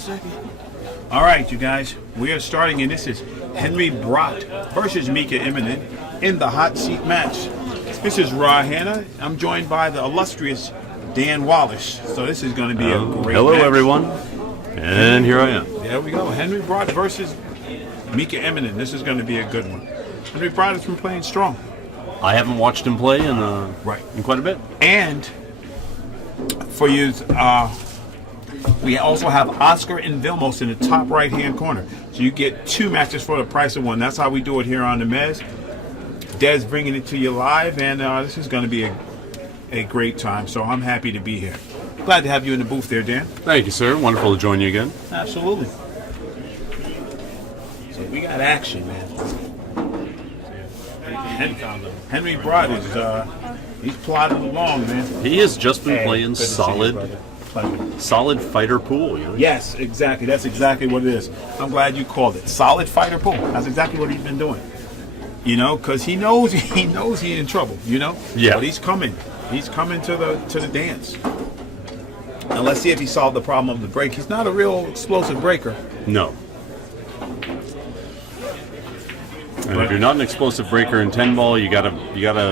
second. All right, you guys, we are starting, and this is Henry Brodt versus Mika Immonen in the hot seat match. This is Raw Hannah. I'm joined by the illustrious Dan Wallace. So this is going to be a great Hello, match. everyone. And here I am. There we go. Henry Brodt versus Mika Immonen. This is going to be a good one. Henry Brodt has been playing strong. I haven't watched him play in quite a bit. And for you, we also have Oscar and Vilmos in the top right-hand corner. So you get two matches for the price of one. That's how we do it here on the Mezz. Des bringing it to you live, and this is going to be a great time. So I'm happy to be here. Glad to have you in the booth there, Dan. Thank you, sir. Wonderful to join you again. Absolutely. So we got action, man. Henry Brodt is he's plodding along, man. He has just been playing good to see solid fighter pool. You know? Yes, exactly. That's exactly what it is. I'm glad you called it solid fighter pool. That's exactly what he's been doing. You know, because he knows he's in trouble. You know. Yeah. But he's coming. He's coming to the dance. And let's see if he solved the problem of the break. He's not a real explosive breaker. No. And if you're not an explosive breaker in 10-ball, you gotta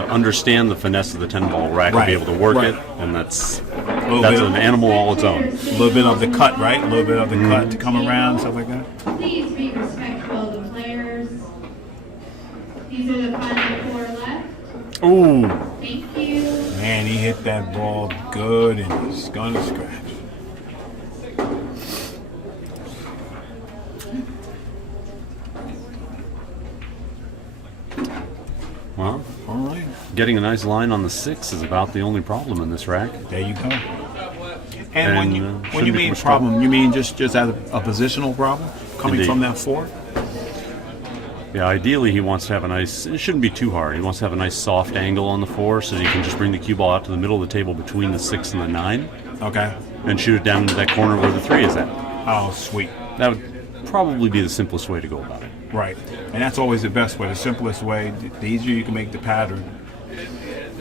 understand the finesse of the 10-ball rack and be able to work it, and that's an animal all its own. A little bit of the cut, right? A little bit of the cut to come around, stuff like that. Please be respectful of the players. These are the final four left. Ooh. Thank you. Man, he hit that ball good, and he's gonna scratch. Well, All right. getting a nice line on the 6 is about the only problem in this rack. There you go. And when shouldn't you be mean much problem, you mean just as a positional problem coming Indeed. from that 4? Yeah, ideally he wants to have a nice, it shouldn't be too hard. He wants to have a nice soft angle on the 4 so that he can just bring the cue ball out to the middle of the table between the 6 and the 9 Okay. and shoot it down into that corner where the 3 is at. Oh, sweet. That would probably be the simplest way to go about it. Right. And that's always the best way, the simplest way. The easier you can make the pattern,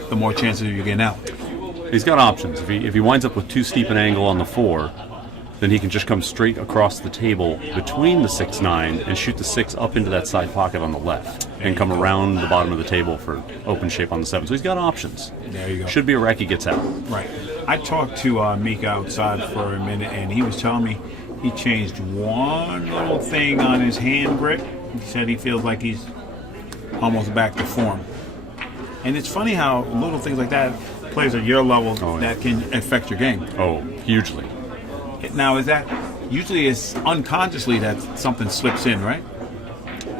the more chances you get out. He's got options. If he winds up with too steep an angle on the 4, then he can just come straight across the table between the 6-9 and shoot the 6 up into that side pocket on the left and come around the bottom of the table for open shape on the 7. So he's got options. There you go. Should be a rack he gets out. Right. I talked to Mika outside for a minute, and he was telling me he changed one little thing on his hand grip. He said he feels like he's almost back to form. And it's funny how little things like that, players at your level, that can affect your game. Oh, hugely. Now, is that usually it's unconsciously that something slips in, right?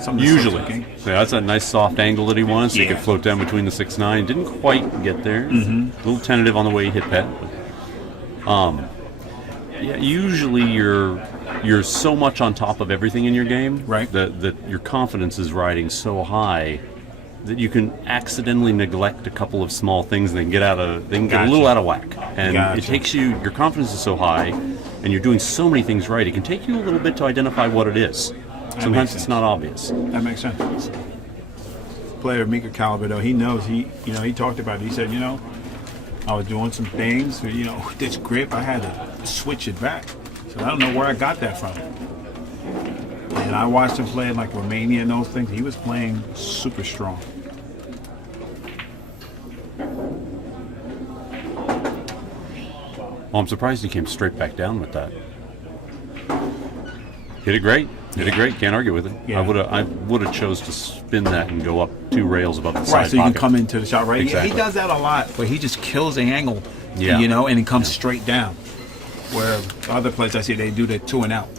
Something Usually. slips in, okay? So that's a nice soft angle that he wants. So he Yeah. could float down between the 6-9. Didn't quite get there. A little tentative on the way he hit that. Yeah, usually you're so much on top of everything in your game, Right. that your confidence is riding so high that you can accidentally neglect a couple of small things and get a little out of whack. And Gotcha. it takes your confidence is so high, and you're doing so many things right. It can take you a little bit to identify what it is. Sometimes it's not obvious. That makes sense. Player of Mika caliber, though, he knows. He talked about it. He said, I was doing some things. With this grip, I had to switch it back. So I don't know where I got that from. And I watched him play in like Romania and those things. He was playing super strong. Well, I'm surprised he came straight back down with that. Hit it great. Can't argue with it. Yeah. I would have chose to spin that and go up 2 rails above the side Right, so you can pocket. come into the shot, right? Exactly. He does that a lot, but he just kills the angle, Yeah. and it comes straight down. Where other players I see, they do the 2 and out.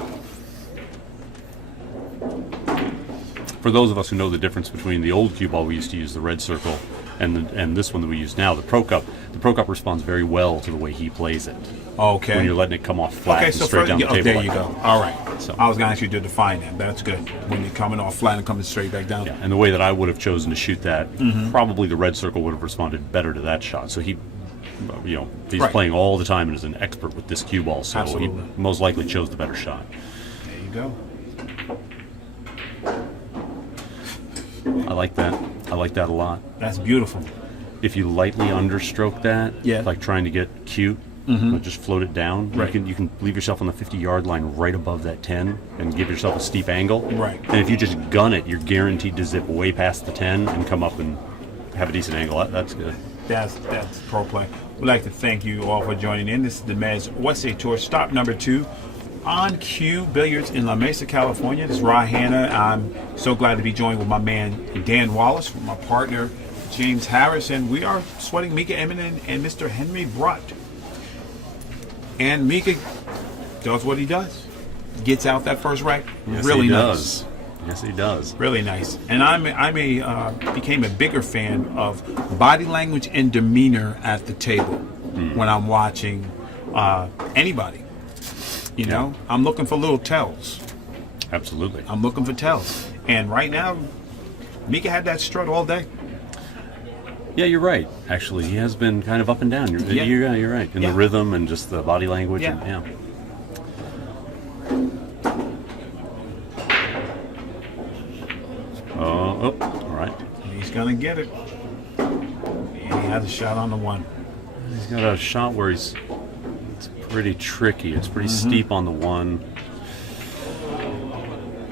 For those of us who know the difference between the old cue ball we used to use, the red circle, and this one that we use now, the Pro Cup responds very well to the way he plays it. Okay. When you're letting it come off flat and straight down the table. there like you that. go. All right. So- I was going to ask you to define that. That's good. When you're coming off flat and coming straight back down. Yeah, and the way that I would have chosen to shoot that, probably the red circle would have responded better to that shot. So he's Right. playing all the time and is an expert with this cue ball, so Absolutely. he most likely chose the better shot. There you go. I like that. I like that a lot. That's beautiful. If you lightly understroke that, Yeah. like trying to get cute, Just float it down. Right. You can leave yourself on the 50-yard line right above that 10 and give yourself a steep angle. Right. And if you just gun it, you're guaranteed to zip way past the 10 and come up and have a decent angle. That's good. That's pro play. We'd like to thank you all for joining in. This is the Mezz West Tour, stop number 2 on Q Billiards in La Mesa, California. This is Rod Hanna. I'm so glad to be joined with my man Dan Wallace, with my partner James Harris, and we are sweating Mika Eminen and Mr. Henry Brodt. And Mika does what he does. Gets out that first right. Yes, really he nice. does. Yes, he does. Really nice. And I became a bigger fan of body language and demeanor at the table when I'm watching anybody. You know, I'm looking for little tells. Absolutely. I'm looking for tells. And right now, Mika had that strut all day. Yeah, you're right. Actually, he has been kind of up and down. You're right. In the rhythm and just the body language. Yeah. And, all right. He's going to get it. And he has a shot on the 1. He's got a shot where it's pretty tricky. It's pretty steep on the 1.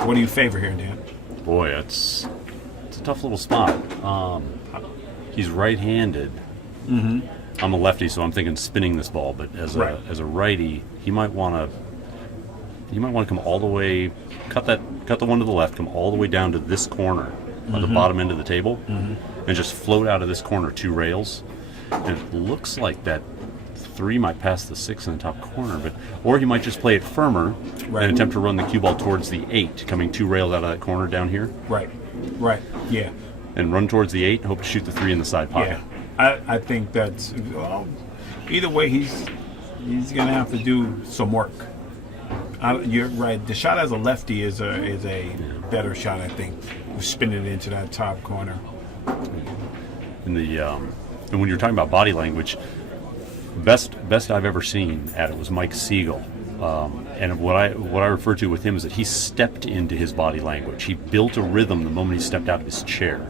What do you favor here, Dan? Boy, it's a tough little spot. He's right-handed. I'm a lefty, so I'm thinking spinning this ball. But as a righty, he might want to come all the way, cut the 1 to the left, come all the way down to this corner on the bottom end of the table, and just float out of this corner 2 rails. And it looks like that 3 might pass the 6 in the top corner, or he might just play it firmer and attempt to run the cue ball towards the 8, coming 2 rails out of that corner down here. Right. Yeah. And run towards the 8 and hope to shoot the 3 in the side pocket. Yeah. I think that's, either way, he's going to have to do some work. You're right. The shot as a lefty is a better shot, I think. Spinning it into that top corner. And and when you're talking about body language, best I've ever seen at it was Mike Siegel. And what I refer to with him is that he stepped into his body language. He built a rhythm the moment he stepped out of his chair.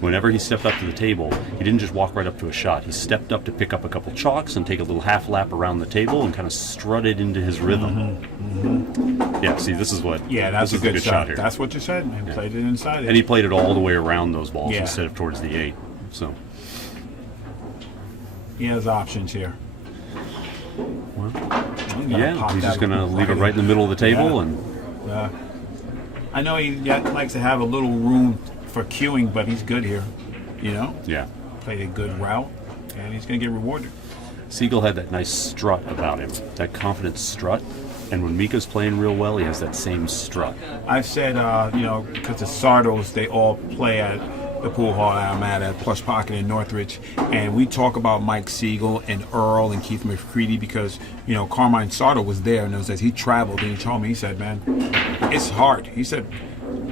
Whenever he stepped up to the table, he didn't just walk right up to a shot. He stepped up to pick up a couple chalks and take a little half lap around the table and kind of strutted into his rhythm. Yeah, see, this is what. Yeah, that's this a good shot. here. That's what you said. He played it inside it. And he played it all the way around those balls Yeah. instead of towards the 8. So he has options here. Well, Pop he's that just going to leave it right in the middle of the table. Yeah. I know he likes to have a little room for queuing, but he's good here. You know? Yeah. Played a good route, and he's going to get rewarded. Siegel had that nice strut about him, that confident strut. And when Mika's playing real well, he has that same strut. I've said, because the Sardos, they all play at the pool hall I'm at Plush Pocket in Northridge, and we talk about Mike Siegel and Earl and Keith McCready because, Carmine Sardo was there, and it was as he traveled, and he told me, he said, man, it's hard. He said,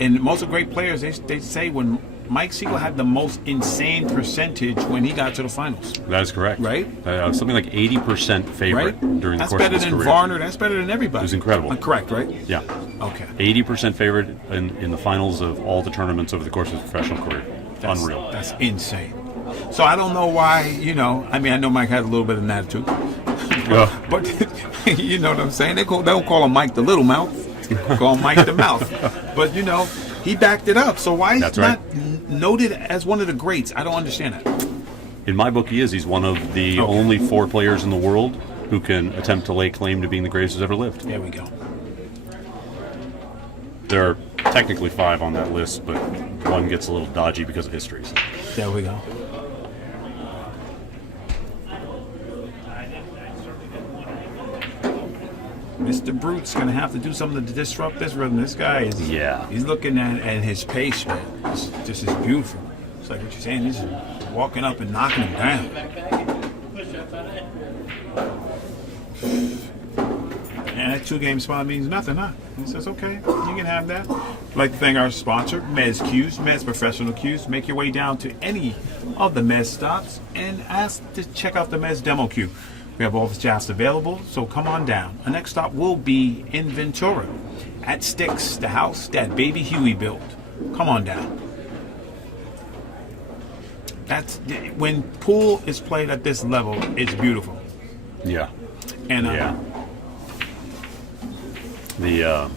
and most of great players, they say when Mike Siegel had the most insane percentage when he got to the finals. That is correct. Right? Something like 80% favorite during the course of his career. That's better than Varner. That's better than everybody. It was incredible. Correct, right? Yeah. Okay. 80% favorite in the finals of all the tournaments over the course of his professional career. Unreal. That's insane. So I don't know why, I know Mike had a little bit of an attitude. But you know what I'm saying? They don't call him Mike the Little Mouth. Call him Mike the Mouth. But, he backed it up. So why is he not noted as one of the greats? I don't understand that. In my book, he is. He's one of the only 4 players in the world who can attempt to lay claim to being the greatest who's ever lived. There we go. There are technically 5 on that list, but one gets a little dodgy because of history. So. There we go. Mr. Brute's going to have to do something to disrupt this rhythm. This guy is, he's looking at his pace, man. This is beautiful. It's like what you're saying, he's walking up and knocking him down. And that 2-game spot means nothing, huh? He says, okay, you can have that. I'd like to thank our sponsor, Mezz Cues, Mezz Professional Cues. Make your way down to any of the Mezz stops and ask to check out the Mezz Demo Cue. We have all the shafts available, so come on down. Our next stop will be in Ventura at Sticks, the house that Baby Huey built. Come on down. That's when pool is played at this level, it's beautiful. Yeah. And Yeah. There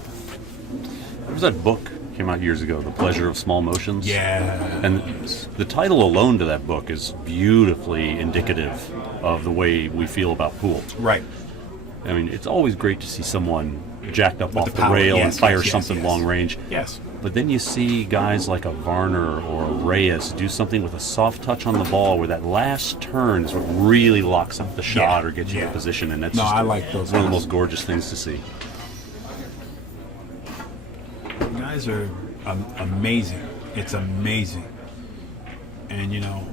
was that book came out years ago, The Pleasure of Small Motions. yeah, And the title alone to that book is beautifully indicative of the way we feel about pool. right. I mean, it's always great to see someone jacked up off the the power, rail and yes, fire yes, something yes. long range. Yes. But then you see guys like a Varner or a Reyes do something with a soft touch on the ball where that last turn is what really locks up the shot or gets you in position. And that's No, just I like those one of the guys. most gorgeous things to see. You guys are amazing. It's amazing. And you know,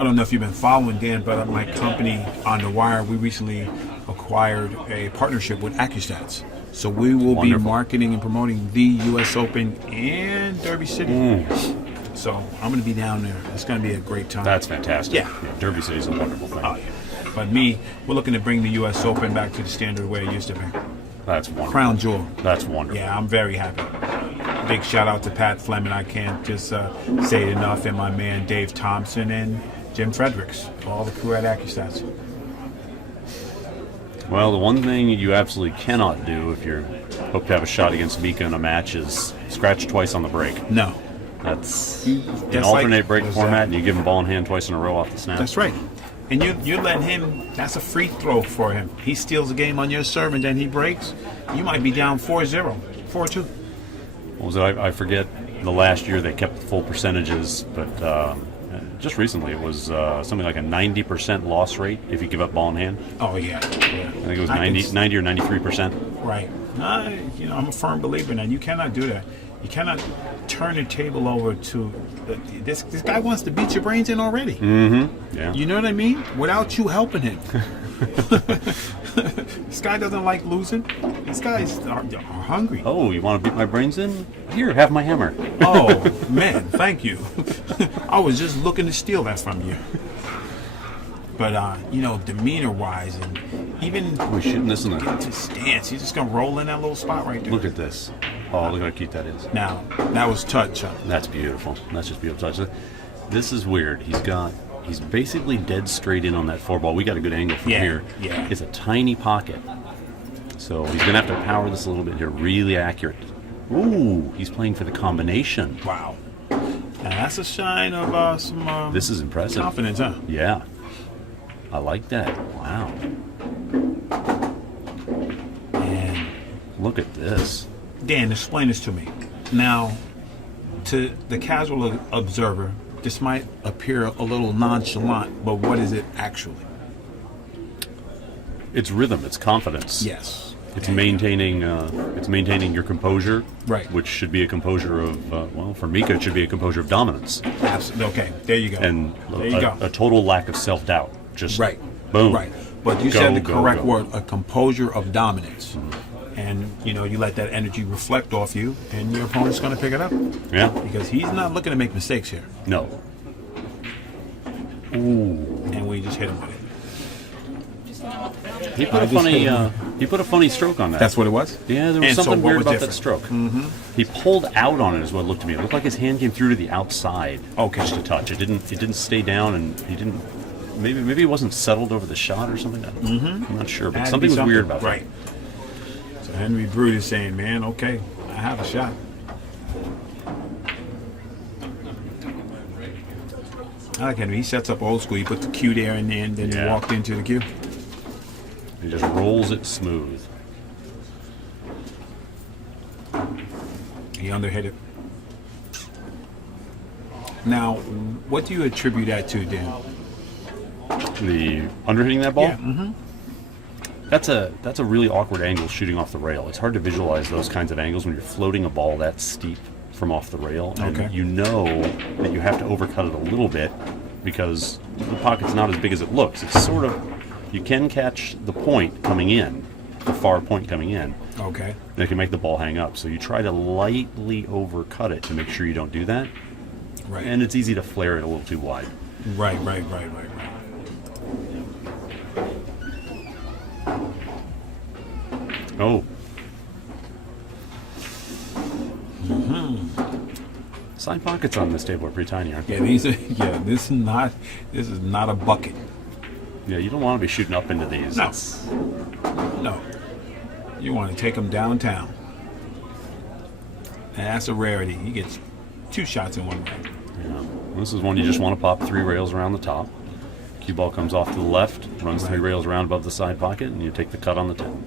I don't know if you've been following Dan, but my company On the Wire, we recently acquired a partnership with AccuStats. So we will Wonderful. be marketing and promoting the U.S. Open and Derby City. So I'm going to be down there. It's going to be a great time. That's fantastic. Yeah. Derby City is a wonderful thing. Oh, yeah. But we're looking to bring the U.S. Open back to the standard way it used to be. That's wonderful. Crown jewel. That's wonderful. Yeah, I'm very happy. Big shout out to Pat Fleming. I can't just say it enough. And my man Dave Thompson and Jim Fredericks. All the crew at AccuStats. Well, the one thing you absolutely cannot do if you hope to have a shot against Mika in a match is scratch twice on the break. No. That's That's an alternate like- break format, and you give him ball in hand twice in a row off the snap. That's right. And you're letting him, that's a free throw for him. He steals the game on your serve and then he breaks. You might be down 4-0, 4-2. What was it? I forget the last year they kept full percentages, but just recently it was something like a 90% loss rate if you give up ball in hand. Oh, yeah. I think it was 90 or 93%. Right. I'm a firm believer in that. You cannot do that. You cannot turn the table over to this guy wants to beat your brains in already. Yeah. You know what I mean? Without you helping him. This guy doesn't like losing. These guys are hungry. Oh, you want to beat my brains in? Here, have my hammer. Oh, man, thank you. I was just looking to steal that from you. But, demeanor-wise, and even We're shooting this in the... his stance, he's just going to roll in that little spot right there. Look at this. Oh, look how cute that is. Now, that was touch. That's beautiful. That's just beautiful touch. This is weird. He's basically dead straight in on that four ball. We got a good angle from Yeah, here. yeah. It's a tiny pocket. So he's going to have to power this a little bit here. Really accurate. Ooh, he's playing for the combination. Wow. Now, that's a sign of some This is impressive. confidence, huh? Yeah. I like that. Wow. And Look at this. Dan, explain this to me. Now, to the casual observer, this might appear a little nonchalant, but what is it actually? It's rhythm. It's confidence. Yes. It's maintaining your composure, Right. Which should be a composure of for Mika, it should be a composure of dominance, Absolutely. Okay, there you go. and there you go. a total lack of self-doubt. Just Right. boom, Right. But you Go, said the go, correct go. word, a composure of dominance. And, you let that energy reflect off you, and your opponent's going to pick it up. Yeah, Because he's not looking to make mistakes here. no, And we just hit him with it. he put a funny stroke on that. That's what it was? Yeah, there was And so something what weird was about different? that stroke. He pulled out on it, is what it looked to me. It looked like his hand came through to the outside. Okay. Just a touch. It didn't stay down, and he didn't. Maybe it wasn't settled over the shot or something. I'm not sure, but Had to something be was weird about right. So Henry Brodt is saying, man, okay, I have a shot. I like Henry. He sets up old school. He put the cue there and then he Yeah. walked into the cue. that. He just rolls it smooth. He underhit it. Now, what do you attribute that to, Dan? The underhitting that ball. Yeah. That's a really awkward angle shooting off the rail. It's hard to visualize those kinds of angles when you're floating a ball that steep from off the rail, and Okay. you know that you have to overcut it a little bit because the pocket's not as big as it looks. It's sort of, you can catch the point coming in, the far point coming in, Okay. that can make the ball hang up. So you try to lightly overcut it to make sure you don't do that, Right. and it's easy to flare it a little too wide. Right. Oh. Side pockets on this table are pretty tiny, aren't they? Yeah, this is not a bucket. Yeah, you don't want to be shooting up into these. No. No. You want to take him downtown. And that's a rarity. He gets 2 shots in one round. Yeah. This is one you just want to pop 3 rails around the top. Cue ball comes off to the left, runs 3 rails around above the side pocket, and you take the cut on the 10.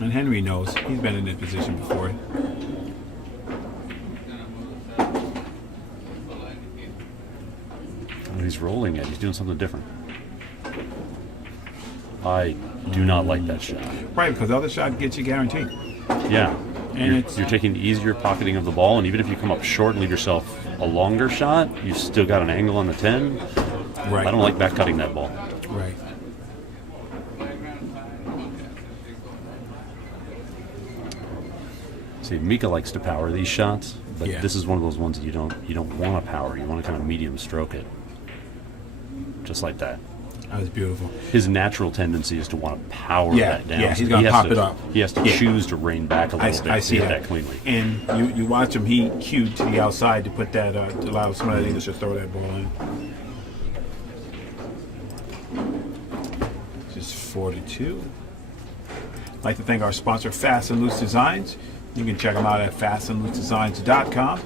And Henry knows. He's been in this position before. Oh, he's rolling it. He's doing something different. I do not like that shot. Right, because the other shot gets you guaranteed. Yeah. And You're taking the easier pocketing of the ball, and even if you come up short and leave yourself a longer shot, you've still got an angle on the 10. Right. I don't like back cutting that ball. Right. See, Mika likes to power these shots, but Yeah. this is one of those ones that you don't want to power. You want to kind of medium stroke it, just like that. That was beautiful. His natural tendency is to want to power Yeah, that down. yeah, he's So gonna he has pop to- it up. He has to Yeah. choose to rein back a little bit I to see hit that. that cleanly. And you watch him, he cued to the outside to put that, to allow somebody else to throw that ball in. Just 4-2. I'd like to thank our sponsor, Fast and Loose Designs. You can check them out at fastandloosedesigns.com.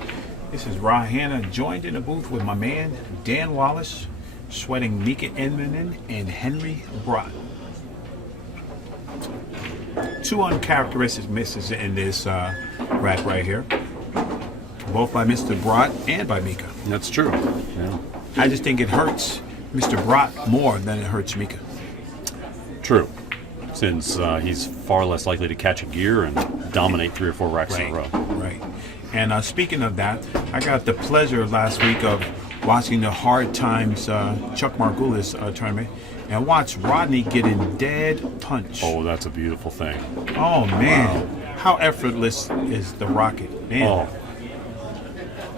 This is Ra Hanna, joined in the booth with my man, Dan Wallace, sweating Mika Edmondson and Henry Brodt. 2 uncharacteristic misses in this rack right here. Both by Mr. Brodt and by Mika. That's true. Yeah. I just think it hurts Mr. Brodt more than it hurts Mika. True. Since he's far less likely to catch a gear and dominate 3 or 4 racks in a row. Right. And speaking of that, I got the pleasure last week of watching the Hard Times Chuck Margulis tournament and watch Rodney get in dead punch. Oh, that's a beautiful thing. Oh, man. How effortless is the rocket? Man. Oh.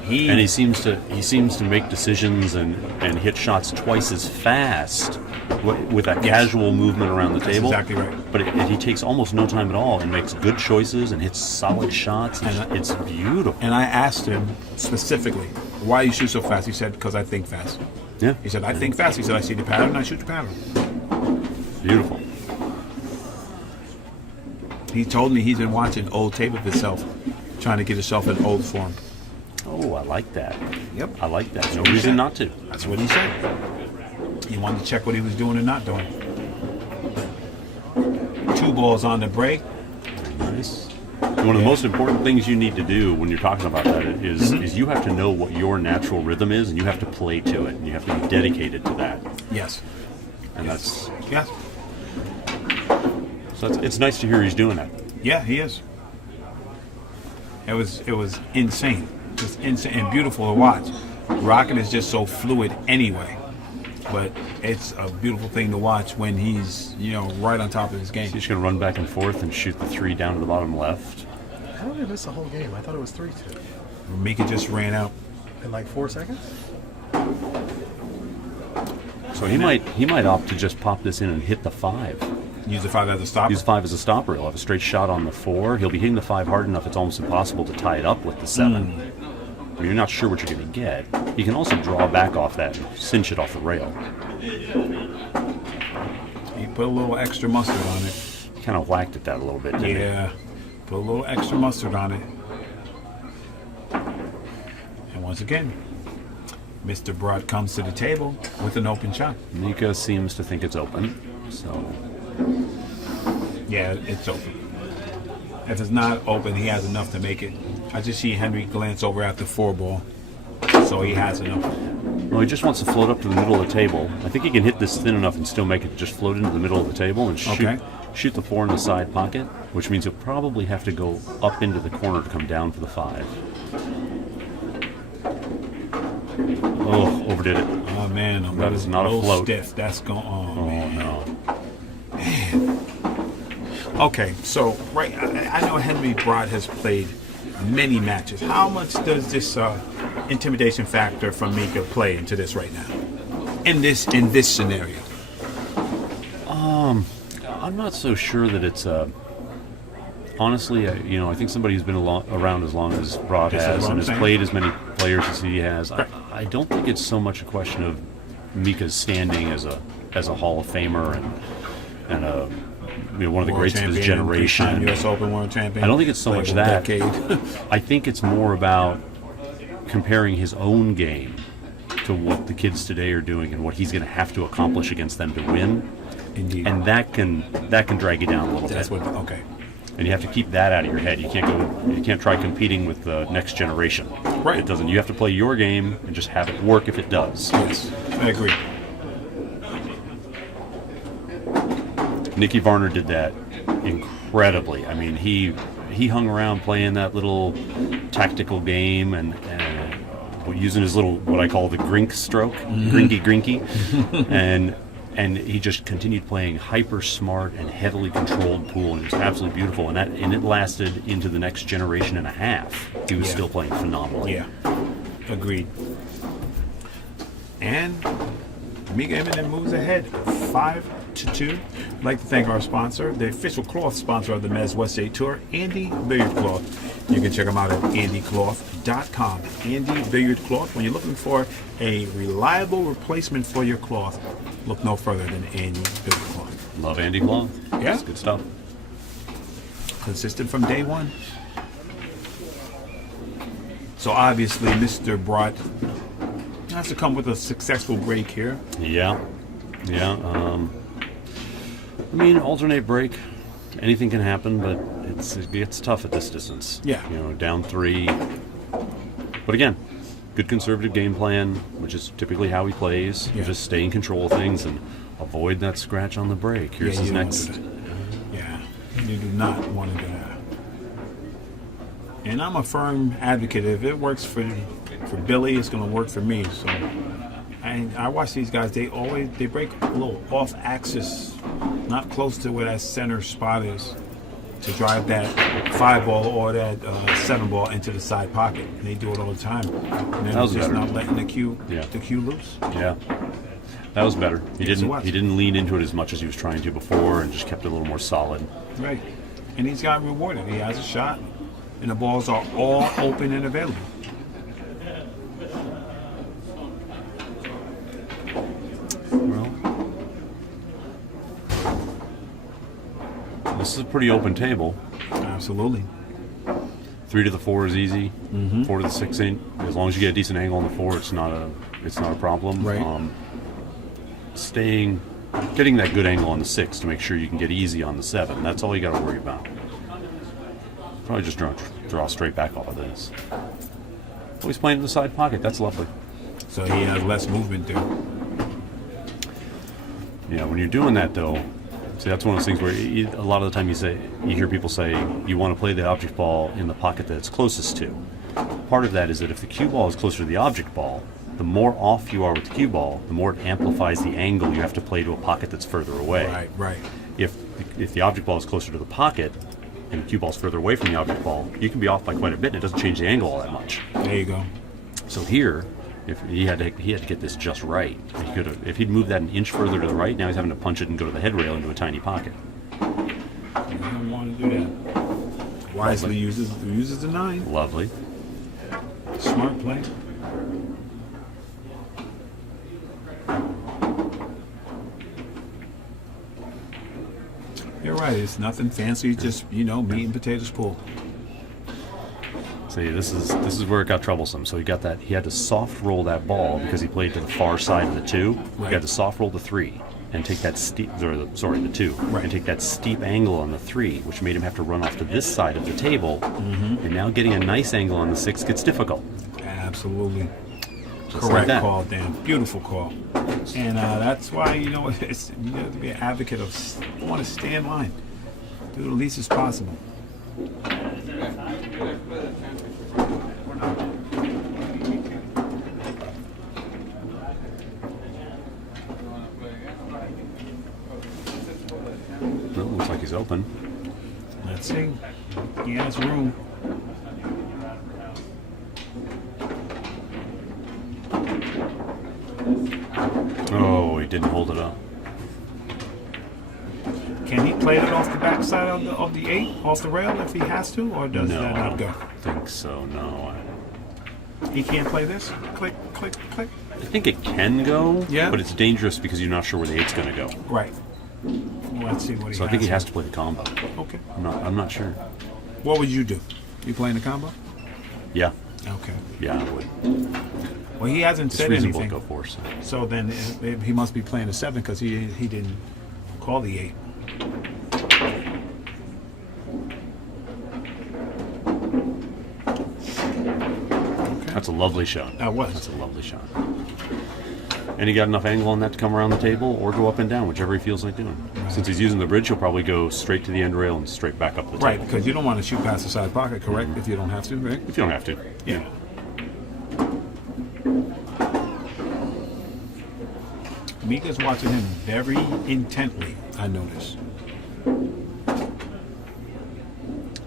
And he seems to make decisions and hit shots twice as fast with that casual movement around the table. Exactly right. But he takes almost no time at all and makes good choices and hits solid shots. It's beautiful. And I asked him specifically, why you shoot so fast? He said, because I think fast. Yeah. He said, I think fast. He said, I see the pattern, I shoot the pattern. Beautiful. He told me he's been watching old tape of himself, trying to get himself in old form. Oh, I like that. Yep. I like that. No reason not to. That's what he said. He wanted to check what he was doing and not doing. 2 balls on the break. Very nice. And one of the most important things you need to do when you're talking about that is you have to know what your natural rhythm is, and you have to play to it, and you have to be dedicated to that. Yes. And that's Yes. so it's nice to hear he's doing that. Yeah, he is. It was insane. Just insane and beautiful to watch. Rocket is just so fluid anyway. But it's a beautiful thing to watch when he's, right on top of his game. He's just going to run back and forth and shoot the 3 down to the bottom left. How did I miss the whole game? I thought it was 3-2. Mika just ran out. In like 4 seconds? So he might opt to just pop this in and hit the 5. Use the 5 as a stopper. Use 5 as a stopper. He'll have a straight shot on the 4. He'll be hitting the 5 hard enough it's almost impossible to tie it up with the 7. I mean, you're not sure what you're going to get. You can also draw back off that and cinch it off the rail. He put a little extra mustard on it. He kind of whacked at that a little bit, didn't Yeah. Put a little extra mustard on it. And once again, Mr. Brodt comes to the table with an open shot. he? Mika seems to think it's open, so Yeah, it's open. If it's not open, he has enough to make it. I just see Henry glance over at the 4 ball. So he has enough. well, he just wants to float up to the middle of the table. I think he can hit this thin enough and still make it just float into the middle of the table and shoot the 4 in the side pocket, which means he'll probably have to go up into the corner to come down for the 5. Oh, overdid it. Oh man, That is not a float. Stiff. That's going on. Oh Man. no. Okay, so I know Henry Brodt has played many matches. How much does this intimidation factor from Mika play into this right now? In this scenario, I'm not so sure that it's honestly, I think somebody who's been around as long as Brodt This is has what and I'm has saying. played as many players as he has. I don't think it's so much a question of Mika's standing as a Hall of Famer and a one of the World greats of his champion, generation. three-time U.S. Open world champion. I don't think it's so much that. Decade. I think it's more about comparing his own game to what the kids today are doing and what he's going to have to accomplish against them to win. Indeed. And that can drag you down a little That's bit. what. Okay. And you have to keep that out of your head. You can't try competing with the next generation. Right. It doesn't. You have to play your game and just have it work if it does. Yes, I agree. Nicky Varner did that incredibly. I mean, he hung around playing that little tactical game and using his little, what I call the grink stroke, grinky, and he just continued playing hyper smart and heavily controlled pool, and it was absolutely beautiful. And it lasted into the next generation and a half. He was still playing phenomenally. Yeah, agreed. And Mika Immonen moves ahead 5-2. I'd like to thank our sponsor, the official cloth sponsor of the Mezz West State Tour, Andy Billiard Cloth. You can check them out at andycloth.com. Andy Billiard Cloth. When you're looking for a reliable replacement for your cloth, look no further than Andy Billiard Cloth. Love Andy Cloth. Yeah. It's good stuff. Consistent from day one. So obviously, Mr. Brodt has to come with a successful break here. Yeah. I mean, alternate break. Anything can happen, but it gets tough at this distance. Yeah. Down 3. But again, good conservative game plan, which is typically how he plays. Yeah. Just stay in control of things and avoid that scratch on the break. Here's his you don't next. want to do that. Yeah, you do not want to do that. And I'm a firm advocate. If it works for Billy, it's going to work for me. So I watch these guys. They break a little off axis, not close to where that center spot is, to drive that 5-ball or that 7-ball into the side pocket. And they do it all the time. And then That was just better. not letting the cue loose. Yeah. That was better. He Yes, it didn't. was. He didn't lean into it as much as he was trying to before, and just kept it a little more solid. Right. And he's got rewarded. He has a shot, and the balls are all open and available. Well, this is a pretty open table. Absolutely. 3 to the 4 is easy. 4 to the 6 ain't. As long as you get a decent angle on the 4, it's not a problem. Right. Getting that good angle on the 6 to make sure you can get easy on the 7. That's all you got to worry about. Probably just draw straight back off of this. Oh, he's playing in the side pocket. That's lovely. So he has less movement there. Yeah, when you're doing that though, see, that's one of those things where a lot of the time you hear people say you want to play the object ball in the pocket that it's closest to. Part of that is that if the cue ball is closer to the object ball, the more off you are with the cue ball, the more it amplifies the angle you have to play to a pocket that's further away. Right. If the object ball is closer to the pocket and the cue ball is further away from the object ball, you can be off by quite a bit and it doesn't change the angle all that much. There you go. So here, if he had to get this just right. If he'd moved that an inch further to the right, now he's having to punch it and go to the head rail into a tiny pocket. You don't want to do that. Wisely uses the 9. Lovely. Smart play. You're right. It's nothing fancy. Just meat and potatoes pool. See, this is where it got troublesome. So he had to soft roll that ball because he played to the far side of the 2. Right. He had to soft roll the 3 and take that the 2, Right. and take that steep angle on the 3, which made him have to run off to this side of the table. And now getting a nice angle on the 6 gets difficult. Absolutely. Just Correct like that. call, Dan. Beautiful call. And that's why you have to be an advocate of want to stay in line. Do the least as possible. Well, looks like he's open. Let's see. He has room. Oh, he didn't hold it up. Can he play it off the backside of the 8, off the rail if he has to, or does No, that I not don't go? think so. No. He can't play this. Click, click, click. I think it can go, Yeah. but it's dangerous because you're not sure where the 8's going to go. Right. Let's see what he So I has. think he has here. to play the combo. Okay. I'm not sure. What would you do? You playing the combo? Yeah. Okay. Yeah, I would. Well, he hasn't It's said reasonable anything. to go 4. So then he must be playing the 7 because he didn't call the 8. That's a lovely shot. That was. That's a lovely shot. And he got enough angle on that to come around the table or go up and down, whichever he feels like doing. Since he's using the bridge, he'll probably go straight to the end rail and straight back up the table. Right, because you don't want to shoot past the side pocket, correct? If you don't have to, right? If you don't have to. Yeah. Mika's watching him very intently, I notice.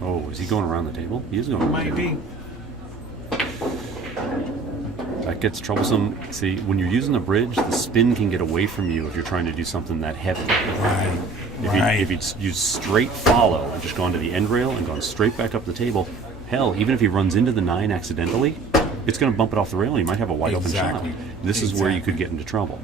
Oh, is he going around the table? He is going around Might the table. be. That gets troublesome. See, when you're using the bridge, the spin can get away from you if you're trying to do something that heavy. Right. If he'd used straight follow and just gone to the end rail and gone straight back up the table, hell, even if he runs into the 9 accidentally, it's going to bump it off the rail and he might have a wide Exactly. open shot. This is where you could get into trouble.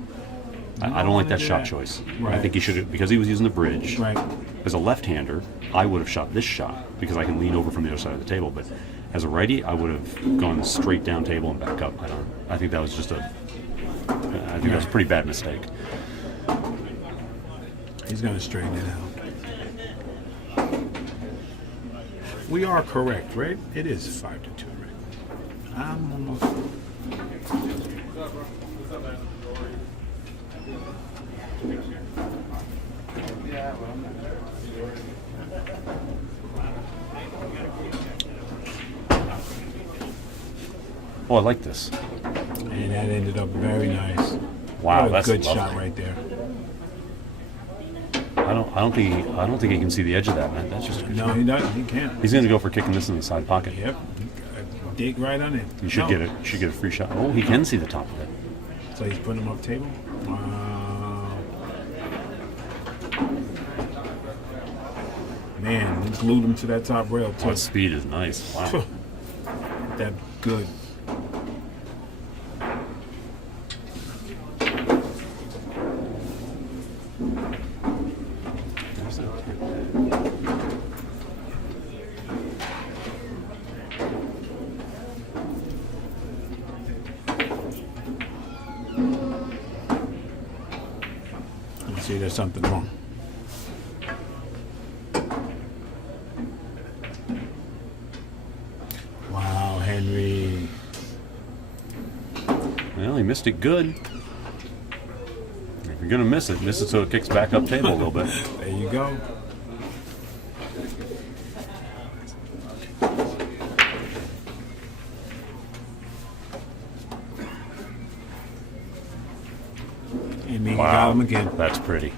I don't like that shot choice. I think he should have, because he was using the bridge. Right. As a left-hander, I would have shot this shot because I can lean over from the other side of the table. But as a righty, I would have gone straight down table and back up. I think that was just that was a pretty bad mistake. He's going to straighten it out. We are correct, right? It is 5-2, right? I'm almost. Oh, I like this. And that ended up very nice. Wow, What a that's good lovely. shot right there. I don't think he can see the edge of that, man. That's just a good No, shot. he doesn't. He can't. He's going to go for kicking this in the side pocket. Yep. Dig right on it. You should get it. You should get a free shot. Oh, he can see the top of it. So he's putting him up table. Wow. Man, he glued him to that top rail too. That speed is nice. Wow. That good. Let's see, there's something wrong. Wow, Henry. Well, he missed it good. If you're going to miss it so it kicks back up table a little bit. There you go. And Mika got him again. That's pretty.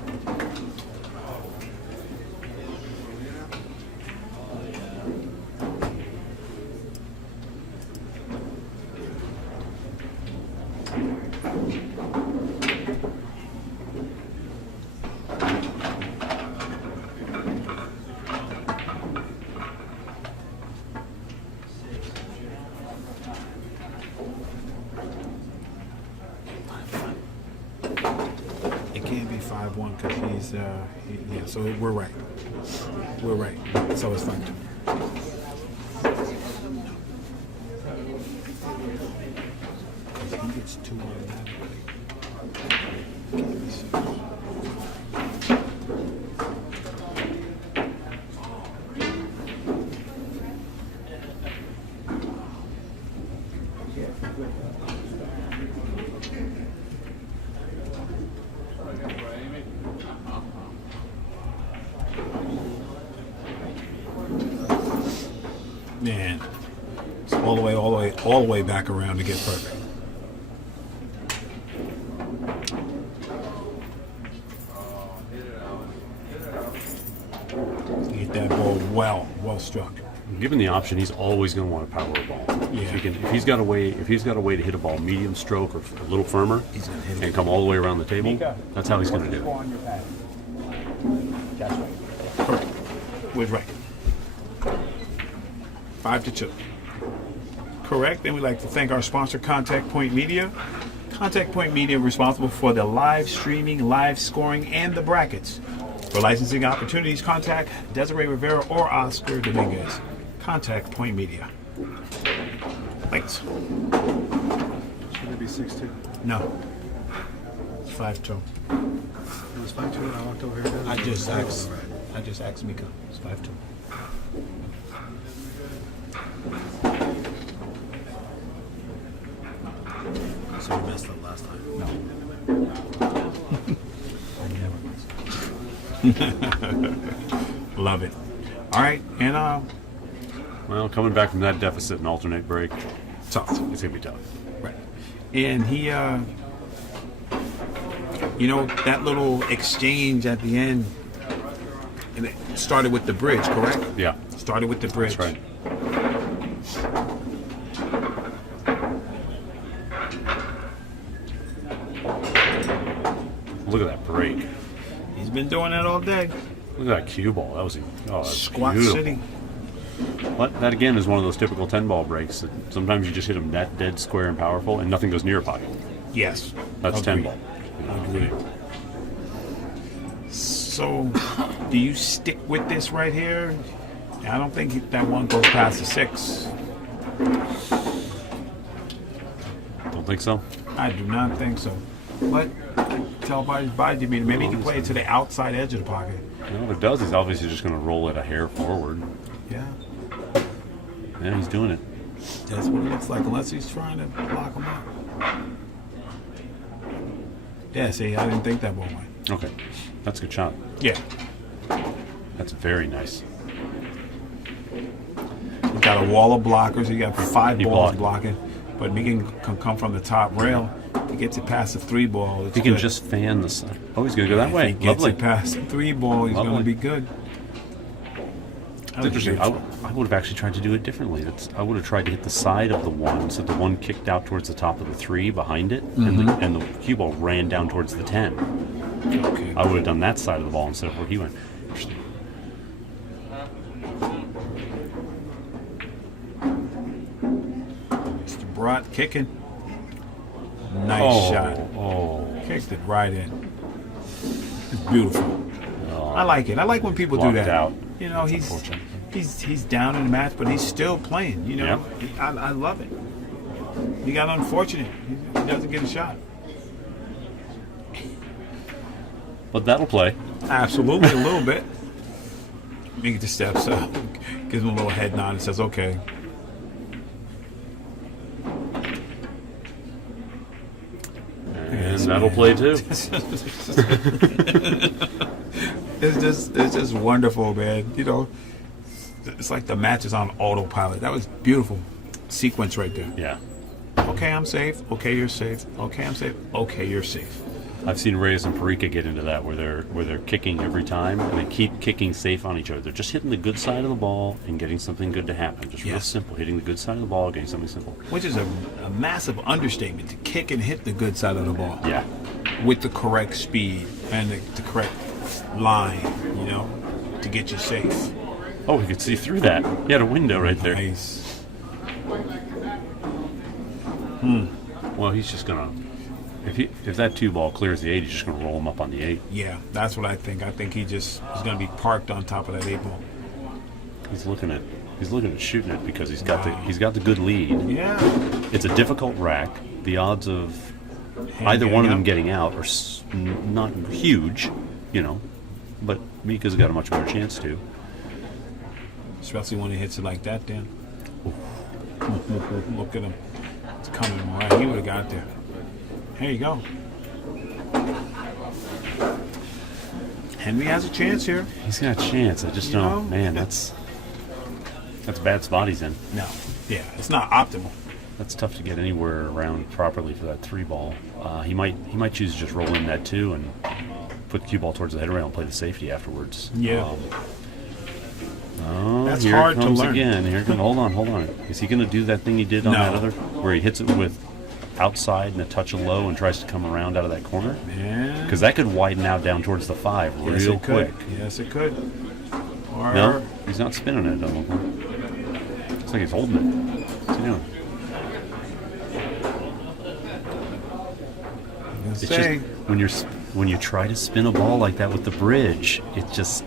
It can't be 5-1 because he's, yeah, so we're right. We're right. So it's 5-2. He gets 2 automatically. Can't be 6. Man, it's all the way back around to get perfect. Get that ball well struck. Given the option, he's always going to want a power ball. Yeah. If he's got a way to hit a ball medium stroke or a little firmer, He's gonna hit it. and come all the way around the table, that's how he's going to do it. Perfect. We're right. 5-2. correct, then we'd like to thank our sponsor, Contact Point Media. Contact Point Media responsible for the live streaming, live scoring, and the brackets. For licensing opportunities, contact Desiree Rivera or Oscar Dominguez. Contact Point Media. Thanks. Should it be 6-2? No. It's 5-2. It was 5-2 when I walked over here. I just asked Mika. It's 5-2. So you messed up last time. No. I never messed. Love it. All right, and Well, coming back from that deficit and alternate break, tough. it's gonna be tough. Right. And he, you know, that little exchange at the end, and it started with the bridge, correct? Yeah, Started with the bridge. that's right. Look at that break. He's been doing that all day. Look at that cue ball. That was that's Squat beautiful. City. But that again is one of those typical 10-ball breaks. That sometimes you just hit them that dead square and powerful, and nothing goes near a pocket. Yes. That's Agreed. 10-ball. Agreed. So, do you stick with this right here? I don't think that one goes past the 6. Don't think so. I do not think so. But tell by Jimmy, maybe he can play it to the outside edge of the pocket. You know, what it does, he's obviously just going to roll it a hair forward. Yeah, Yeah, he's doing it. that's what it looks like. Unless he's trying to block him out. Yeah, see, I didn't think that one went. Okay, that's a good shot. Yeah, That's very nice. he got a wall of blockers. He got 5 He balls blocked. blocking. But Megan can come from the top rail. He gets it past the 3 ball. It's He can good. just fan the side. Oh, he's going to go that If way. he gets Lovely. it past the 3 ball, he's going to Lovely. be good. It's interesting. I would have actually tried to do it differently. I would have tried to hit the side of the 1, so the 1 kicked out towards the top of the 3 behind it, and the cue ball ran down towards the 10. Okay. I would have done that side of the ball instead of where he went. Interesting. Mr. Brodt kicking. Nice shot. Oh, Kicked it right in. It's beautiful. I like it. I like when people do Blocked that. out. You know, That's unfortunate. he's down in the match, but he's still playing. You know, I love it. He got unfortunate. He doesn't get a shot. but that'll play. Absolutely, a little bit. He just steps up, gives him a little head nod, and says, "Okay." And that'll play too. It's just wonderful, man. You know, it's like the match is on autopilot. That was beautiful sequence right there. Yeah. Okay, I'm safe. Okay, you're safe. Okay, I'm safe. Okay, you're safe. I've seen Reyes and Parika get into that where they're kicking every time and they keep kicking safe on each other. They're just hitting the good side of the ball and getting something good to happen. Just real Yes. simple, hitting the good side of the ball, getting something simple. Which is a massive understatement to kick and hit the good side of the ball Yeah. with the correct speed and the correct line, you know, to get you safe. Oh, he could see through that. He had a window right there. Nice. Well, he's just gonna if that 2 ball clears the 8, he's just gonna roll him up on the 8. Yeah, that's what I think. I think he's going to be parked on top of that 8 ball. He's looking at shooting it because he's got the good lead. Yeah. It's a difficult rack. The odds of either one of them getting out are not huge, you know, but Mika's got a much better chance to. Especially when he hits it like that, Dan. Look at him. It's coming right. He would have got there. There you go. Henry has a chance here. He's got a chance. I just You know? don't. Man, that's a bad spot he's in. No. Yeah, it's not optimal. That's tough to get anywhere around properly for that 3 ball. He might choose to just roll in that 2 and put the cue ball towards the head rail and play the safety afterwards. Yeah. Oh, That's here hard it to comes learn. again. Hold on. Is he going to do that thing he did on No. that other, where he hits it with outside and a touch of low and tries to come around out of that corner? Yeah. Because that could widen out down towards the 5 Yes, real it could. quick. Yes, it could. Or No, he's not spinning it. It doesn't look like. Looks like he's holding it. What's he doing? It's just when you try to spin a ball like that with the bridge, it's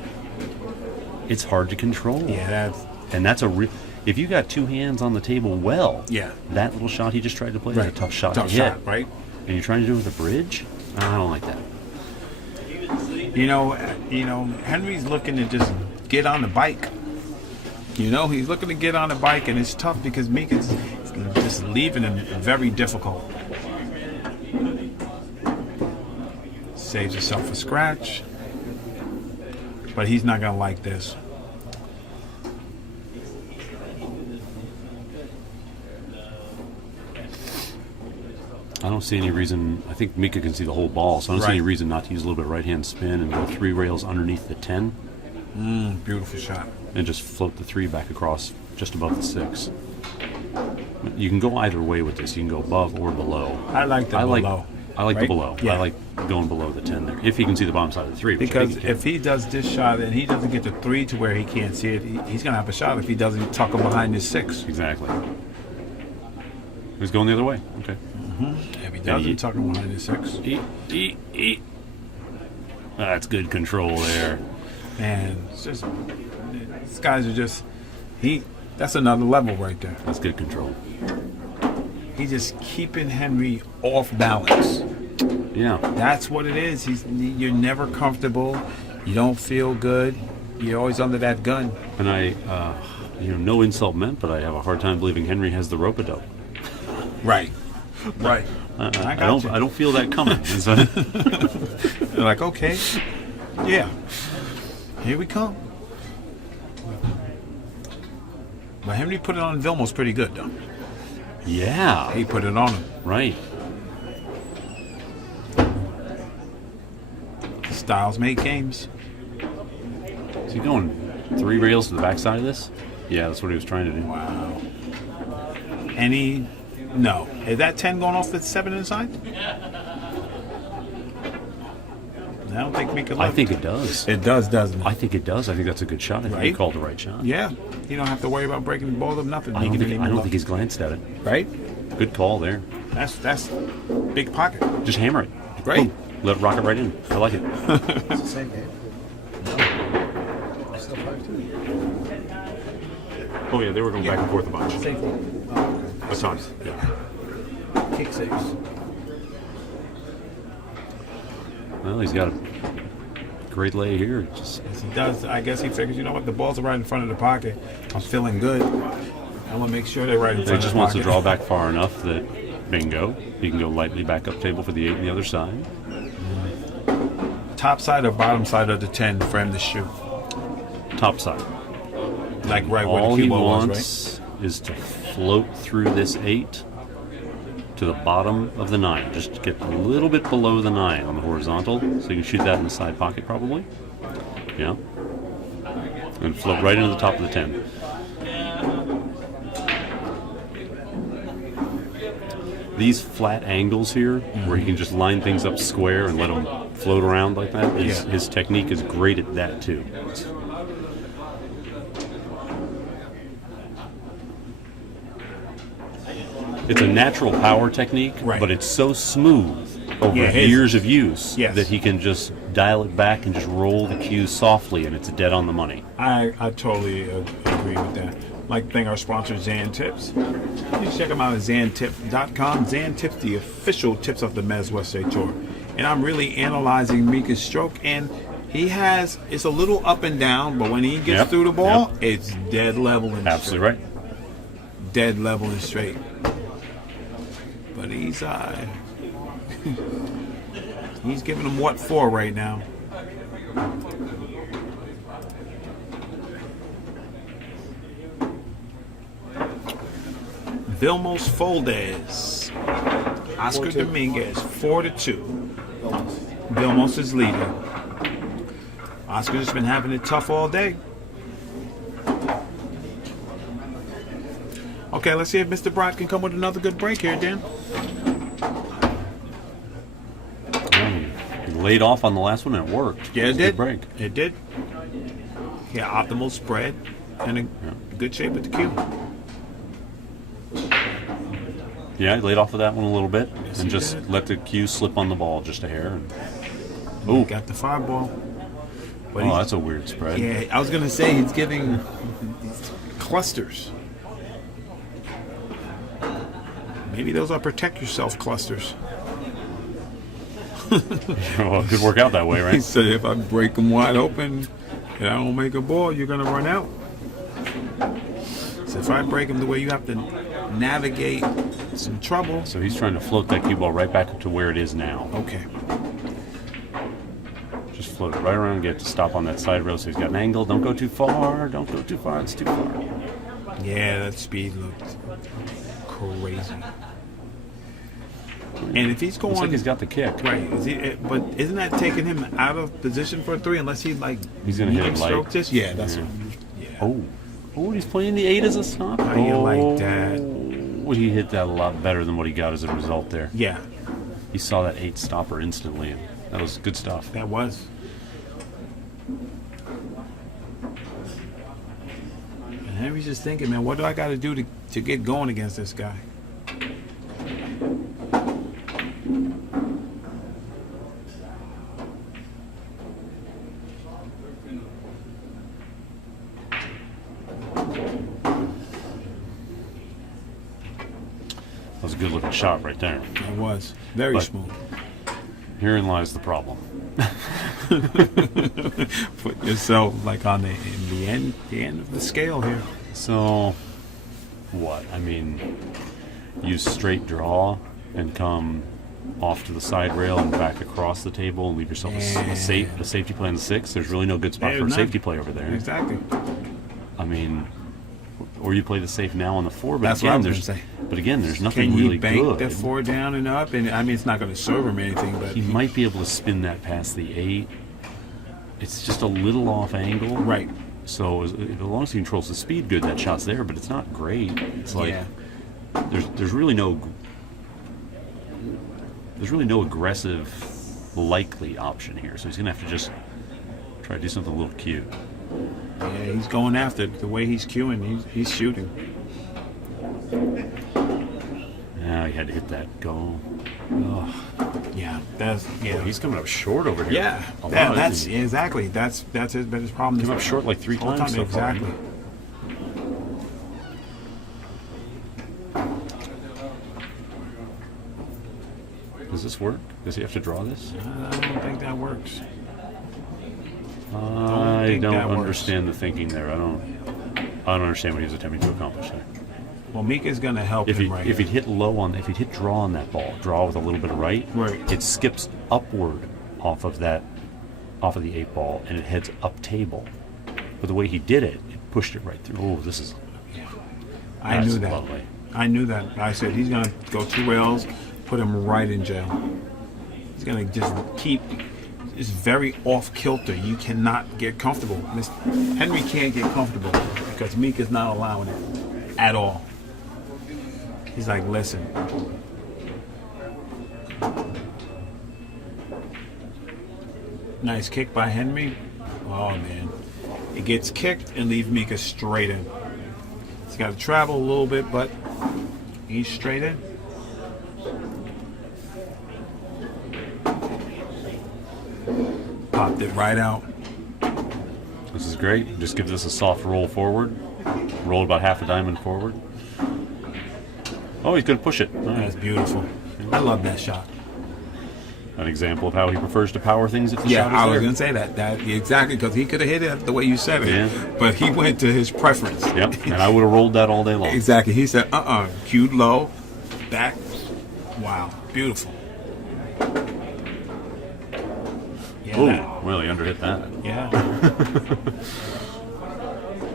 hard to control. Yeah, that's a real. If you got two hands on the table, yeah, that little shot he just tried to play is a tough shot tough to shot, hit. right? And you're trying to do it with a bridge? I don't like that. You know, Henry's looking to just get on the bike. You know, he's looking to get on the bike, and it's tough because Meek is just leaving him very difficult. Saves himself a scratch, but he's not gonna like this. I don't see any reason. I think Mika can see the whole ball, so I don't see any reason not to use a little bit of right-hand spin and go 3 rails underneath the 10. Beautiful shot. And just float the 3 back across just above the 6. You can go either way with this. You can go above or below. I like the below. I like the below. Yeah. I like going below the 10 there. If he can see the bottom side of the 3. Because if he does this shot and he doesn't get the 3 to where he can't see it, he's going to have a shot if he doesn't tuck him behind his 6. Exactly. He's going the other way. Okay. If he doesn't tuck him behind his 6. That's good control there. Man, it's just, these guys are just, that's another level right there. That's good control. He's just keeping Henry off balance. Yeah. That's what it is. You're never comfortable. You don't feel good. You're always under that gun. And I, no insult meant, but I have a hard time believing Henry has the rope-a-dope. Right. Right. I don't feel that coming. They're like, okay, yeah, here we come. But Henry put it on Vilmos pretty good, though. Yeah. He put it on him. Right. Styles make games. Is he going 3 rails to the backside of this? Yeah, that's what he was trying to do. Wow. No. Is that 10 going off the 7 inside? I don't think we could. I think it does. It does, doesn't it? I think it does. I think that's a good shot. I think he called the right shot. Yeah. You don't have to worry about breaking the ball of nothing. I don't think he's glanced at it. Right? Good call there. That's big pocket. Just hammer it. Great. Boom. Let it rock it right in. I like it. It's the same game. Still 5-2. Oh, yeah, they were going back and forth a bunch. Safety. A ton. Yeah. Kick saves. Well, he's got a great lay here. Yes, he does. I guess he figures, you know what, the balls are right in front of the pocket. I'm feeling good. I want to make sure they're right in front of the pocket. He just wants to draw back far enough that, bingo, he can go lightly back up table for the 8 on the other side. Top side or bottom side of the 10 for him to shoot? Top side. Like right where All the he cue ball was, wants is to float through this 8 to the bottom of the 9. Just get a little bit below the 9 on the horizontal, so you can shoot that in the side pocket probably. Yeah. And float right into the top of the 10. These flat angles here, where he can just line things up square and let them float around like that, his technique is great at that too. It's a natural power technique, but it's so smooth over years of use that he can just dial it back and just roll the cues softly, and it's dead on the money. I totally agree with that. Like to thank our sponsor, Zan Tips. You can check them out at zantip.com. Zan Tips, the official tips of the Mezz West State Tour. And I'm really analyzing Mika's stroke, and it's a little up and down, but when he gets through the ball, it's dead level and absolutely right. Dead level and straight. But he's giving him what for right now. Vilmos Foldez. Oscar Dominguez, 4-2. Vilmos is leading. Oscar's just been having it tough all day. Okay, let's see if Mr. Brodt can come with another good break here, Dan. He laid off on the last one and it worked. Yeah, it did. Good break. It did. Yeah, optimal spread and in good shape with the cue. Yeah, he laid off of that one a little bit Yes, and he just did. let the cue slip on the ball just a hair. And, He oh, got the fireball. But oh, that's a weird spread. yeah, I was gonna say he's giving clusters. Maybe those are protect yourself clusters. Well, it could work out that way, He right? said if I break them wide open and I don't make a ball, you're gonna run out. So if I break them the way you have to navigate some trouble. So he's trying to float that cue ball right back up to where it is now. Okay. Just float it right around and get it to stop on that side rail so he's got an angle. Don't go too far. Don't go too far. It's too far. Yeah, that speed looked crazy. And if he's going, Looks like he's got the kick. right, but isn't that taking him out of position for a three unless he like He's gonna hit it light. stroke this? Yeah, that's Yeah. yeah. Oh, he's playing the 8 as a stop. How you like that? Oh, he hit that a lot better than what he got as a result there. Yeah, He saw that 8 stopper instantly. And that was good stuff. that was. And Henry's just thinking, man, what do I got to do to get going against this guy? That was a good looking shot right there. That was very But- smooth. Herein lies the problem. Put yourself like on the end of the scale here. So, what? I mean, use straight draw and come off to the side rail and back across the table and leave yourself a safety play on the 6. There's really no good spot There's for a none. safety play over there. Exactly. I mean, or you play the safe now on the 4, but That's what I again, was there's gonna say. but again, there's nothing Can he really bank good. the 4 down and up? And I mean, it's not going to serve him anything, but He might be able to spin that past the 8. It's just a little off angle. right. So as long as he controls the speed good, that shot's there, but it's not great. It's like Yeah. there's really no aggressive likely option here. So he's gonna have to just try to do something a little cute. Yeah, he's going after it. The way he's cueing, he's shooting. Now he had to hit that goal. Yeah, that's He's coming up short over here. yeah. A lot. That's exactly that's his biggest problem. Came up short like 3 Whole times so far. exactly. Does this work? Does he have to draw this? I don't think that works. I think don't that works. understand the thinking there. I don't understand what he was attempting to accomplish there. Well, Mika's going to help If him right he'd here. hit if he'd hit draw on that ball, draw with a little bit of right, Right. it skips upward off of the 8 ball and it heads up table. But the way he did it, it pushed it right through. Oh, this is I that's knew that. lovely. I knew that. I said he's going to go 2 rails, put him right in jail. He's going to just keep. It's very off kilter. You cannot get comfortable. Henry can't get comfortable because Mika's not allowing it at all. He's like, listen. Nice kick by Henry. Oh man, it gets kicked and leaves Mika straight in. He's got to travel a little bit, but he's straight in. Popped it right out. This is great. Just give this a soft roll forward. Roll about half a diamond forward. Oh, he's going to push it. All right. That's beautiful. I love that shot. An example of how he prefers to power things if the Yeah, shot is I was there. going to say that exactly because he could have hit it the way you said it, Yeah. but he went to his preference. Yep, and I would have rolled that all day long. Exactly. He said, cued low, back. Wow, beautiful. Yeah, Oh, well, he underhit that. yeah.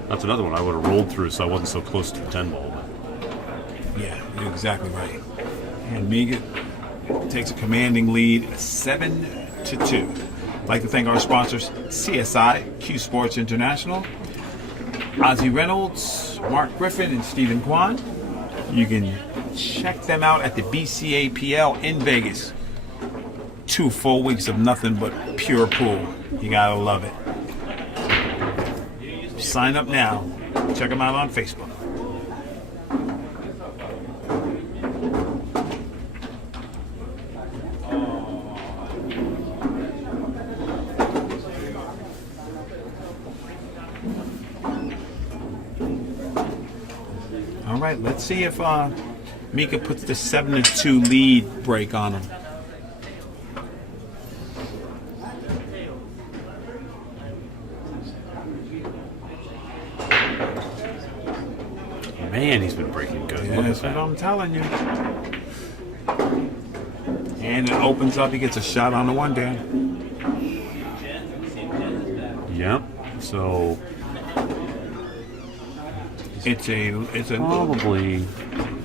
That's another one I would have rolled through so I wasn't so close to the 10 ball. Yeah, you're exactly right. And Mika takes a commanding lead, 7-2. I'd like to thank our sponsors, CSI, Q Sports International, Ozzie Reynolds, Mark Griffin, and Stephen Kwan. You can check them out at the BCAPL in Vegas. 2 full weeks of nothing but pure pool. You gotta love it. Sign up now. Check them out on Facebook. right, let's see if Mika puts the 7-2 lead break on him. Man, he's been breaking good. Yeah, Look at that's what that. I'm telling you. And it opens up. He gets a shot on the one, Dan. Yep. So It's a probably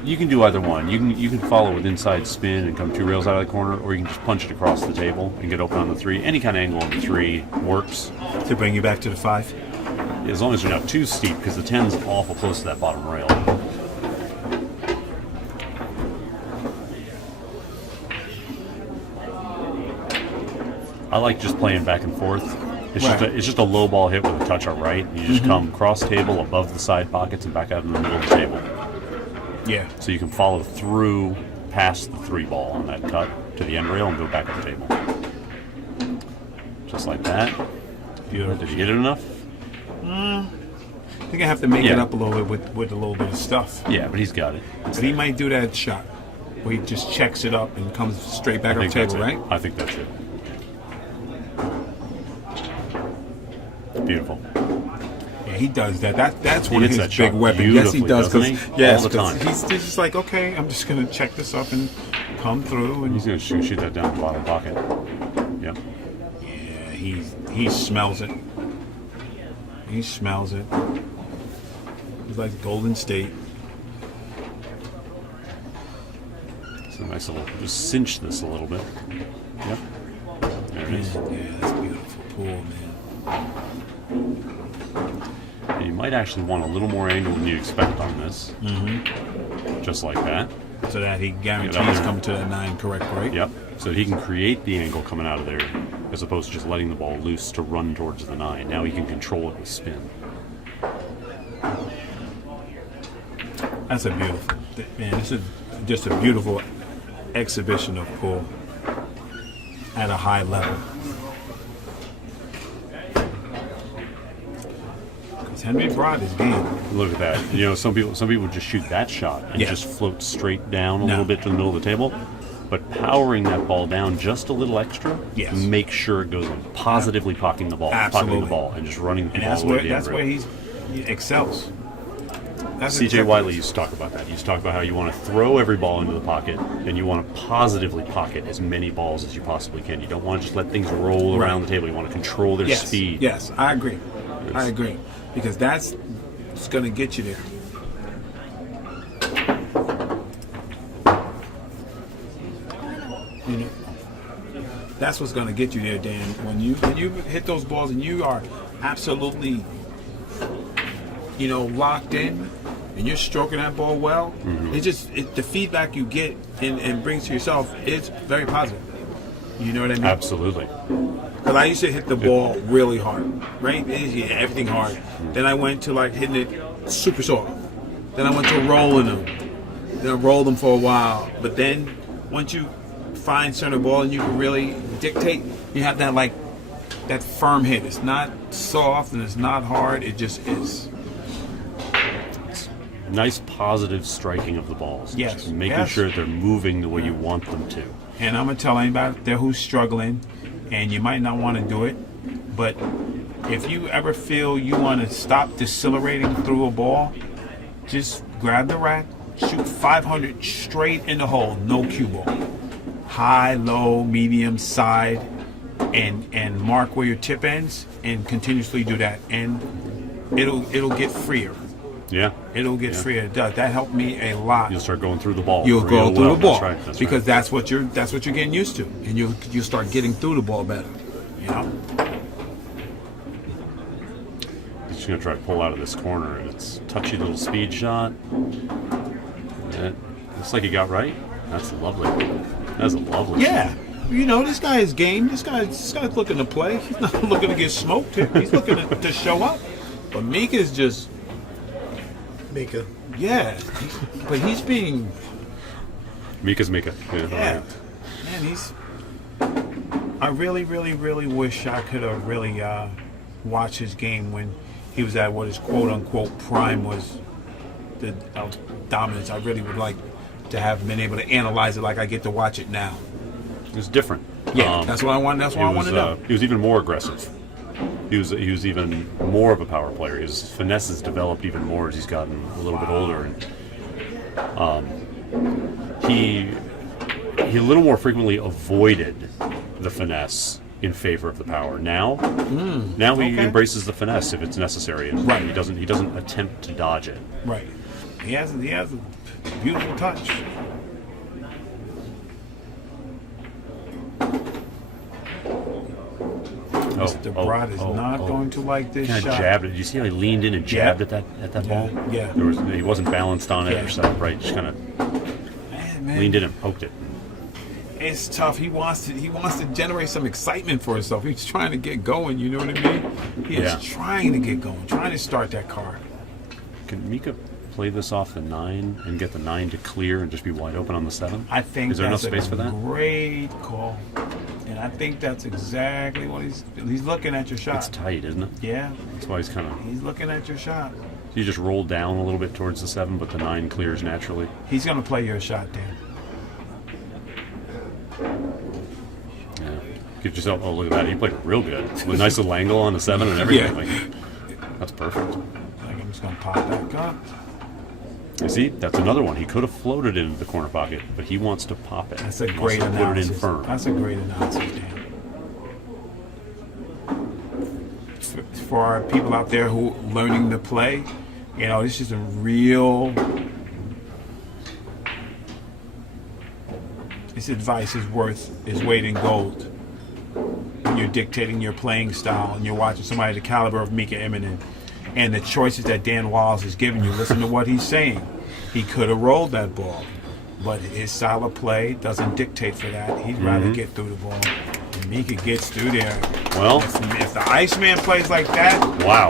you can do either one. You can follow with inside spin and come 2 rails out of the corner, or you can just punch it across the table and get open on the 3. Any kind of angle on the 3 works, to bring you back to the 5. as long as you're not too steep, because the 10's awful close to that bottom rail. I like just playing back and forth. It's just a low ball hit with a touch on right. You just come cross table above the side pockets and back out in the middle of the table. Yeah. So you can follow through past the 3 ball on that cut to the end rail and go back up the table. Just like that. Beautiful. Did you hit it enough? I think I have to make it Yeah. up a little bit with a little bit of stuff. Yeah, but he's got it. But he might do that shot where he just checks it up and comes straight back I up think the that's table, it. right? I think that's it. Beautiful. Yeah, he does that. That's He one of hits his that big shot weapons. Yes, he beautifully, does. doesn't he? Yes, All the 'cause time. he's just like, okay, I'm just gonna check this up and come through. And He's going to shoot that down the bottom pocket. Yep. yeah, he smells it. He smells it. He's like Golden State. So nice little, just cinch this a little bit. Yep. There it is. Yeah, that's a beautiful pool, man. And you might actually want a little more angle than you expect on this. Just like that. So that he Get up guarantees there. coming to the 9 correct, right? Yep. So he can create the angle coming out of there as opposed to just letting the ball loose to run towards the 9. Now he can control it with spin. That's a beautiful, man. This is just a beautiful exhibition of pool at a high level. Because Henry Brodt is game. Look at that. You know, some people just shoot that shot and Yeah. just float straight down a No. little bit to the middle of the table. But powering that ball down just a little extra, Yes. make sure it goes in. Positively pocketing the ball, Absolutely. and just running the And ball that's all the way where to the that's end where rail. he excels. That's CJ exactly- Wiley used to talk about that. He used to talk about how you want to throw every ball into the pocket and you want to positively pocket as many balls as you possibly can. You don't want to just let things roll Right. around the table. You want to control their Yes, speed. yes, I agree. I Yes. agree. Because that's going to get you there. You know, that's what's going to get you there, Dan. When you hit those balls and you are absolutely, locked in, and you're stroking that ball well, the feedback you get and brings to yourself is very positive. You know what I mean? Absolutely. Because I used to hit the ball really hard, right? Everything hard. Then I went to like hitting it super soft. Then I went to rolling them. Then I rolled them for a while. But then once you find center ball and you can really dictate, you have that firm hit. It's not soft and it's not hard. It just is. Nice positive striking of the balls. Yes. Just making Yes. sure they're moving the way you want them to. And I'm going to tell anybody out there who's struggling, and you might not want to do it, but if you ever feel you want to stop decelerating through a ball, just grab the rack, shoot 500 straight in the hole, no cue ball. High, low, medium, side, and mark where your tip ends, and continuously do that, and it'll get freer. Yeah. It'll get Yeah. freer. It does. That helped me a lot. You'll start going through the ball. You'll go real through well. the ball That's right. That's because right. that's what you're getting used to, and you start getting through the ball better. You know. Just gonna try to pull out of this corner. It's a touchy little speed shot. It looks like he got right. That's lovely. That's a lovely. Yeah. This guy is game. This guy's looking to play. He's not looking to get smoked. He's looking to show up. But Mika's just, Mika. yeah. But he's being, Mika's Mika. Yeah. yeah. Man, he's. I really, really, really wish I could have really watched his game when he was at what his quote unquote prime was of dominance. I really would like to have been able to analyze it like I get to watch it now. It was different. Yeah, that's what I want. That's what I want to know. He was even more aggressive. He was even more of a power player. His finesse has developed even more as he's gotten a little bit older, and he a little more frequently avoided the finesse in favor of the power. Now he embraces the finesse if it's necessary, and Right. he doesn't attempt to dodge it. Right. He has a beautiful touch. Mr. Brodt is not going to like this Kind of shot. jabbed it. Did you see how he leaned in and jabbed at that ball? Yeah. He wasn't balanced on it Yeah. or set up right. Just kind of Man, leaned in and poked it. it's tough. He wants to generate some excitement for himself. He's trying to get going. You know what I mean? He is trying to get going, trying to start that car. Can Mika play this off the 9 and get the 9 to clear and just be wide open on the 7? I think is there enough that's space a for that? great call, and I think that's exactly what he's looking at your shot. It's tight, isn't it? Yeah, That's why he's kind of. he's looking at your shot. You just roll down a little bit towards the 7, but the 9 clears naturally. He's going to play your shot, Dan. Yeah. Give yourself. Oh, look at that! He played real good with a nice little angle on the 7 and everything. Yeah. Like, that's perfect. Like, I'm just going to pop that up. You see, that's another one. He could have floated it into the corner pocket, but he wants to pop it. That's a He wants great to analysis. Put it in firm. That's a great analysis, Dan. For our people out there who are learning to play, you know, this is a real. This advice is worth its weight in gold. When you're dictating your playing style and you're watching somebody the caliber of Mika Immonen and the choices that Dan Wallace is giving you, listen to what he's saying. He could have rolled that ball, but his style of play doesn't dictate for that. He'd rather get through the ball. And Mika gets through there. Well, If the Iceman plays like that, wow.